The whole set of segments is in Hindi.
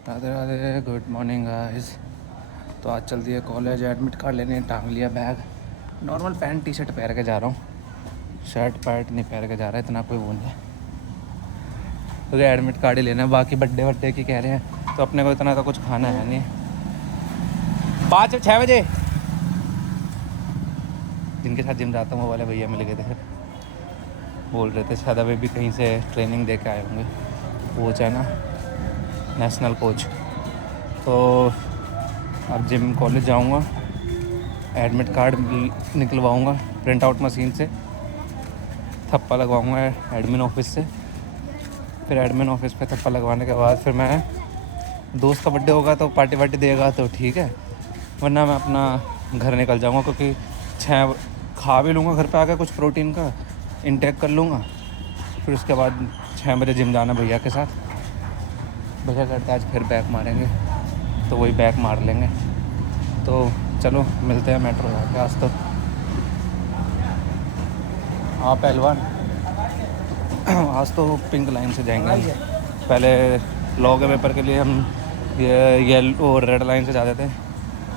Radhe Radhe, good morning guys. तो आज चल दिया कॉलेज, एडमिट कार्ड लेने, टांग लिया bag. Normal pant T shirt पहन के जा रहा हूँ, शर्ट पैंट नहीं पहन के जा रहा है, इतना कोई वो नहीं है क्योंकि एडमिट कार्ड ही लेना है। बाकी बर्थडे वड्डे की कह रहे हैं तो अपने को इतना तो कुछ खाना है नहीं। 5-6 बजे जिनके साथ जिम जाता हूँ वो वाले भैया मिल गए थे, बोल रहे थे शायद अभी भी कहीं से ट्रेनिंग दे के आए होंगे, कोच है ना, नेशनल कोच। तो अब जिम कॉलेज जाऊंगा, एडमिट कार्ड निकलवाऊंगा प्रिंट आउट मशीन से, थप्पा लगवाऊंगा एडमिन ऑफिस से। फिर एडमिन ऑफिस पे थप्पा लगवाने के बाद फिर मैं, दोस्त का बर्थडे होगा तो पार्टी वार्टी देगा तो ठीक है, वरना मैं अपना घर निकल जाऊंगा क्योंकि 6 खा भी लूँगा घर पे आकर, कुछ प्रोटीन का इंटेक कर लूँगा। फिर उसके बाद 6 बजे जिम जाना भैया के साथ। भैया करते आज फिर बैक मारेंगे तो वही बैक मार लेंगे। तो चलो मिलते हैं मेट्रो जाके। आज तो हाँ पहलवान, आज तो पिंक लाइन से जाएंगे। पहले लॉ के पेपर के लिए हम येलो और रेड लाइन से जाते थे,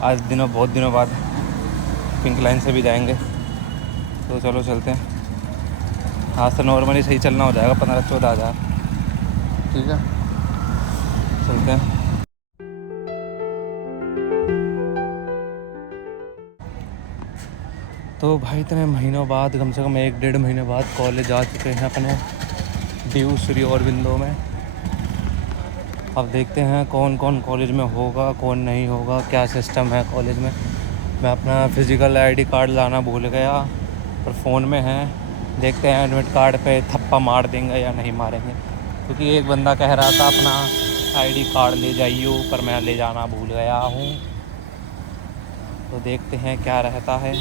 आज बहुत दिनों बाद पिंक लाइन से भी जाएंगे। तो चलो चलते हैं। आज तो नॉर्मली सही चलना हो जाएगा, 15-14 हज़ार, ठीक है चलते हैं। तो भाई इतने महीनों बाद, कम से कम 1-1.5 महीने बाद कॉलेज आ चुके हैं अपने ड्यू श्री अरविंदो में। अब देखते हैं कौन कौन कॉलेज में होगा, कौन नहीं होगा, क्या सिस्टम है कॉलेज में। मैं अपना फिज़िकल आईडी कार्ड लाना भूल गया, पर फ़ोन में है। देखते हैं एडमिट कार्ड पे थप्पा मार देंगे या नहीं मारेंगे, क्योंकि एक बंदा कह रहा था अपना आईडी कार्ड ले जाइयो, पर मैं ले जाना भूल गया हूँ। तो देखते हैं क्या रहता है।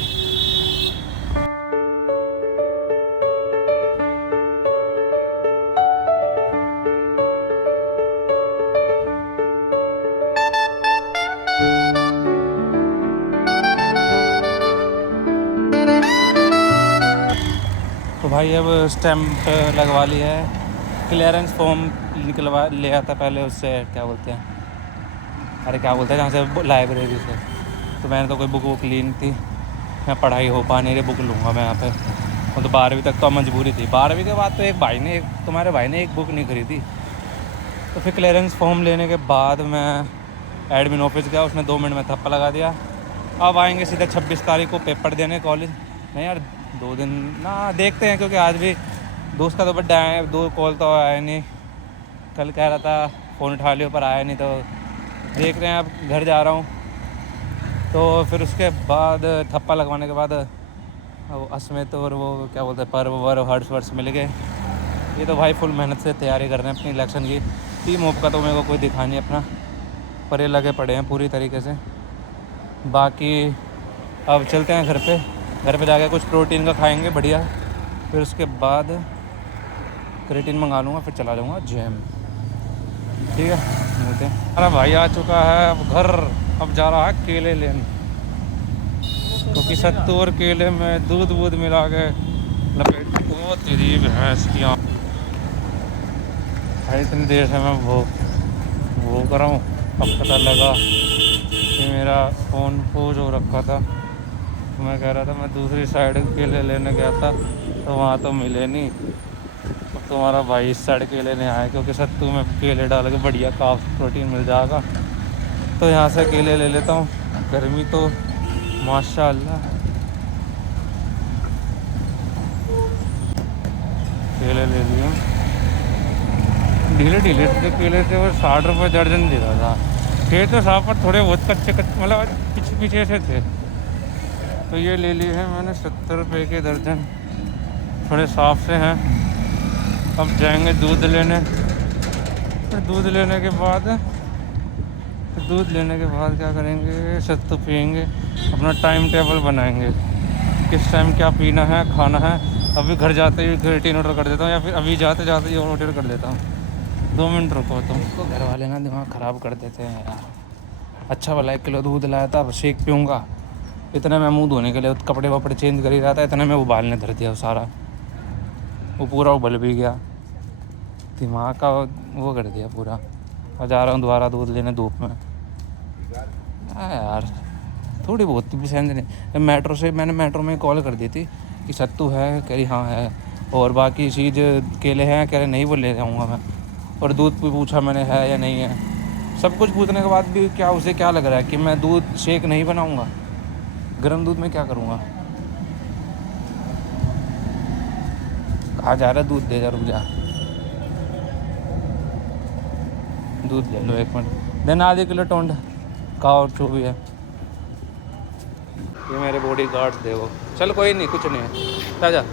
तो भाई अब स्टैम्प लगवा लिया है, क्लियरेंस फॉर्म निकलवा ले आता पहले उससे, क्या बोलते हैं, अरे क्या बोलते हैं, जहाँ से लाइब्रेरी से। तो मैंने तो कोई बुक ली नहीं थी, मैं पढ़ाई हो पा नहीं रही, बुक लूँगा मैं यहाँ पे। तो 12वीं तक तो मजबूरी थी, 12वीं के बाद तो तुम्हारे भाई ने एक बुक नहीं खरीदी। तो फिर क्लियरेंस फॉर्म लेने के बाद मैं एडमिन ऑफिस गया, उसने 2 मिनट में थप्पा लगा दिया। अब आएंगे सीधे 26 तारीख को पेपर देने कॉलेज। नहीं यार 2 दिन ना, देखते हैं, क्योंकि आज भी दोस्त का तो बर्थडे आया, 2 कॉल तो आया नहीं। कल कह रहा था फ़ोन उठा लियो, पर आया नहीं। तो देख रहे हैं, अब घर जा रहा हूँ। तो फिर उसके बाद थप्पा लगवाने के बाद वो अस्मित और वो क्या बोलते हैं, पर्व हर्ष मिल गए। ये तो भाई फुल मेहनत से तैयारी कर रहे हैं अपनी इलेक्शन की। टीम ऑफ का तो मेरे को कोई दिखा नहीं अपना, पर ये लगे पड़े हैं पूरी तरीके से। बाकी अब चलते हैं घर पे जाके कुछ प्रोटीन का खाएंगे बढ़िया। फिर उसके बाद क्रेटिन मंगा लूँगा, फिर चला जाऊँगा जिम, ठीक है मिलते हैं। हमारा भाई आ चुका है अब घर, अब जा रहा है केले लेने, क्योंकि सत्तू और केले में दूध मिला के लपेट वो तेरी भैंस की। भाई इतनी देर से मैं वो कर रहा हूँ, अब पता लगा कि मेरा फ़ोन पोज हो रखा था। तो मैं कह रहा था मैं दूसरी साइड केले लेने गया था, तो वहाँ तो मिले नहीं। अब तुम्हारा भाई इस साइड केले लेने आया, क्योंकि सत्तू में केले डाल के बढ़िया काफ प्रोटीन मिल जाएगा। तो यहाँ से केले ले लेता हूँ। गर्मी तो माशाल्लाह, केले ले लिए ढीले केले थे, वो 60 रुपये दर्जन दे रहा था। थे तो साफ, पर थोड़े बहुत कच्चे मतलब पीछे से थे। तो ये ले लिए हैं मैंने 70 रुपये के दर्जन, थोड़े साफ से हैं। अब जाएंगे दूध लेने, फिर दूध लेने के बाद क्या करेंगे, सत्तू पियेंगे, अपना टाइम टेबल बनाएंगे किस टाइम क्या पीना है, खाना है। अभी घर जाते ही क्रेटिन ऑर्डर कर देता हूँ, या फिर अभी जाते ही ऑर्डर कर देता हूँ। 2 मिनट रुको तुम। तो घर वाले ना दिमाग ख़राब कर देते हैं यार। अच्छा भला 1 किलो दूध लाया था, अब शेक पीऊँगा, इतने में मुँह धोने के लिए कपड़े वपड़े चेंज कर ही रहा था, इतने में उबालने धर दिया सारा, वो पूरा उबल भी गया, दिमाग का वो कर दिया पूरा। और जा रहा हूँ दोबारा दूध लेने धूप में। हाँ यार, थोड़ी बहुत भी सेंस नहीं। मेट्रो से मैंने मेट्रो में कॉल कर दी थी कि सत्तू है, कह रही हाँ है, और बाकी चीज़ केले हैं, कह रहे नहीं वो ले जाऊँगा मैं। और दूध भी पूछा मैंने है या नहीं है। सब कुछ पूछने के बाद भी क्या उसे क्या लग रहा है कि मैं दूध शेक नहीं बनाऊँगा, गर्म दूध में क्या करूँगा। कहाँ जा रहा है, दूध दे जा, रुक जा, दूध ले लो 1 मिनट, देना आधे किलो टोंड का और जो भी है। ये मेरे बॉडी गार्ड्स देखो। चल कोई नहीं, कुछ नहीं है, ताजा।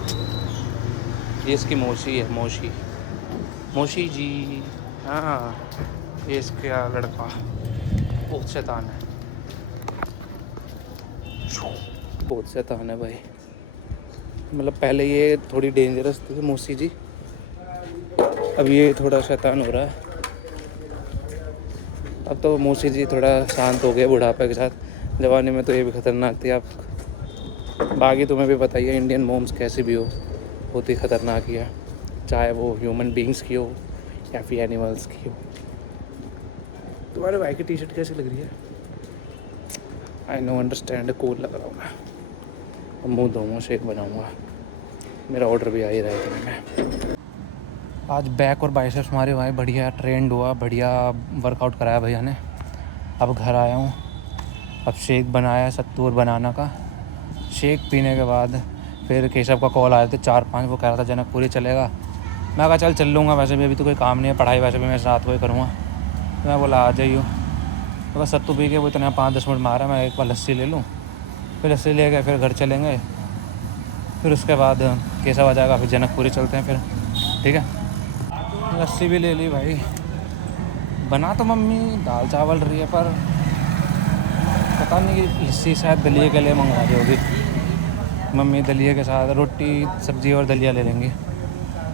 ये इसकी मौसी है, मौसी जी। हाँ, ये इसका लड़का बहुत शैतान है, बहुत शैतान है भाई। मतलब पहले ये थोड़ी डेंजरस थी मौसी जी, अब ये थोड़ा शैतान हो रहा है। अब तो मौसी जी थोड़ा शांत हो गए बुढ़ापे के साथ। जवानी में तो ये भी खतरनाक थी। आप बाकी तुम्हें भी बताइए, इंडियन मोम्स कैसी भी हो, बहुत ही ख़तरनाक ही है, चाहे वो ह्यूमन बींग्स की हो या फिर एनिमल्स की हो। तुम्हारे भाई की टी शर्ट कैसी लग रही है? आई नो अंडरस्टैंड, कूल लग रहा हूँ मैं। अब मुँह धोऊँगा, शेक बनाऊँगा, मेरा ऑर्डर भी आ ही रहा है इतने में। आज बैक और बाइसेप्स हमारे भाई बढ़िया ट्रेंड हुआ, बढ़िया वर्कआउट कराया भैया ने। अब घर आया हूँ, अब शेक बनाया सत्तू और बनाना का। शेक पीने के बाद फिर केशव का कॉल आया था 4-5, वो कह रहा था जनकपुरी चलेगा। मैं कहा चल लूँगा, वैसे भी अभी तो कोई काम नहीं है, पढ़ाई वैसे भी मैं रात को ही करूँगा। तो मैं बोला आ जाइयो। तो बस सत्तू पी के वो इतना 5-10 मिनट मारा, मैं एक बार लस्सी ले लूँ, फिर लस्सी ले गए, फिर घर चलेंगे, फिर उसके बाद केशव आ जाएगा, फिर जनकपुरी चलते हैं फिर। ठीक है, लस्सी भी ले ली भाई। बना तो मम्मी दाल चावल रही है, पर पता नहीं कि लस्सी शायद दलिए के लिए मंगवा दी होगी मम्मी। दलिए के साथ रोटी सब्ज़ी और दलिया ले लेंगे।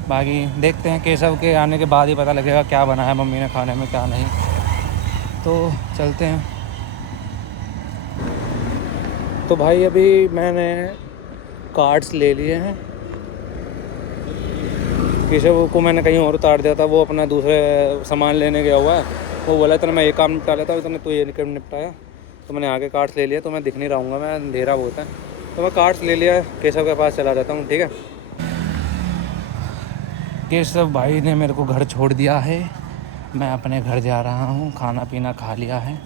बाकी देखते हैं, केशव के आने के बाद ही पता लगेगा क्या बना है मम्मी ने खाने में क्या नहीं। तो चलते हैं। तो भाई अभी मैंने कार्ड्स ले लिए हैं। केशव को मैंने कहीं और उतार दिया था, वो अपना दूसरे सामान लेने गया हुआ है। वो बोला इतना मैं ये काम निपटा लेता हूँ, इतने तो ये काम निपटाया। तो मैंने आगे कार्ड्स ले लिया, तो मैं दिख नहीं रहूँगा, मैं अंधेरा बहुत है, तो मैं कार्ड्स ले लिया, केशव के पास चला जाता हूँ। ठीक है, केशव भाई ने मेरे को घर छोड़ दिया है, मैं अपने घर जा रहा हूँ। खाना पीना खा लिया है,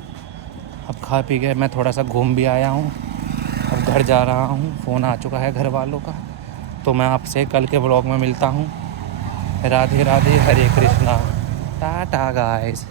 अब खा पी के मैं थोड़ा सा घूम भी आया हूँ, अब घर जा रहा हूँ। फ़ोन आ चुका है घर वालों का, तो मैं आपसे कल के व्लॉग में मिलता हूँ। राधे राधे, हरे कृष्णा, टाटा गाइस।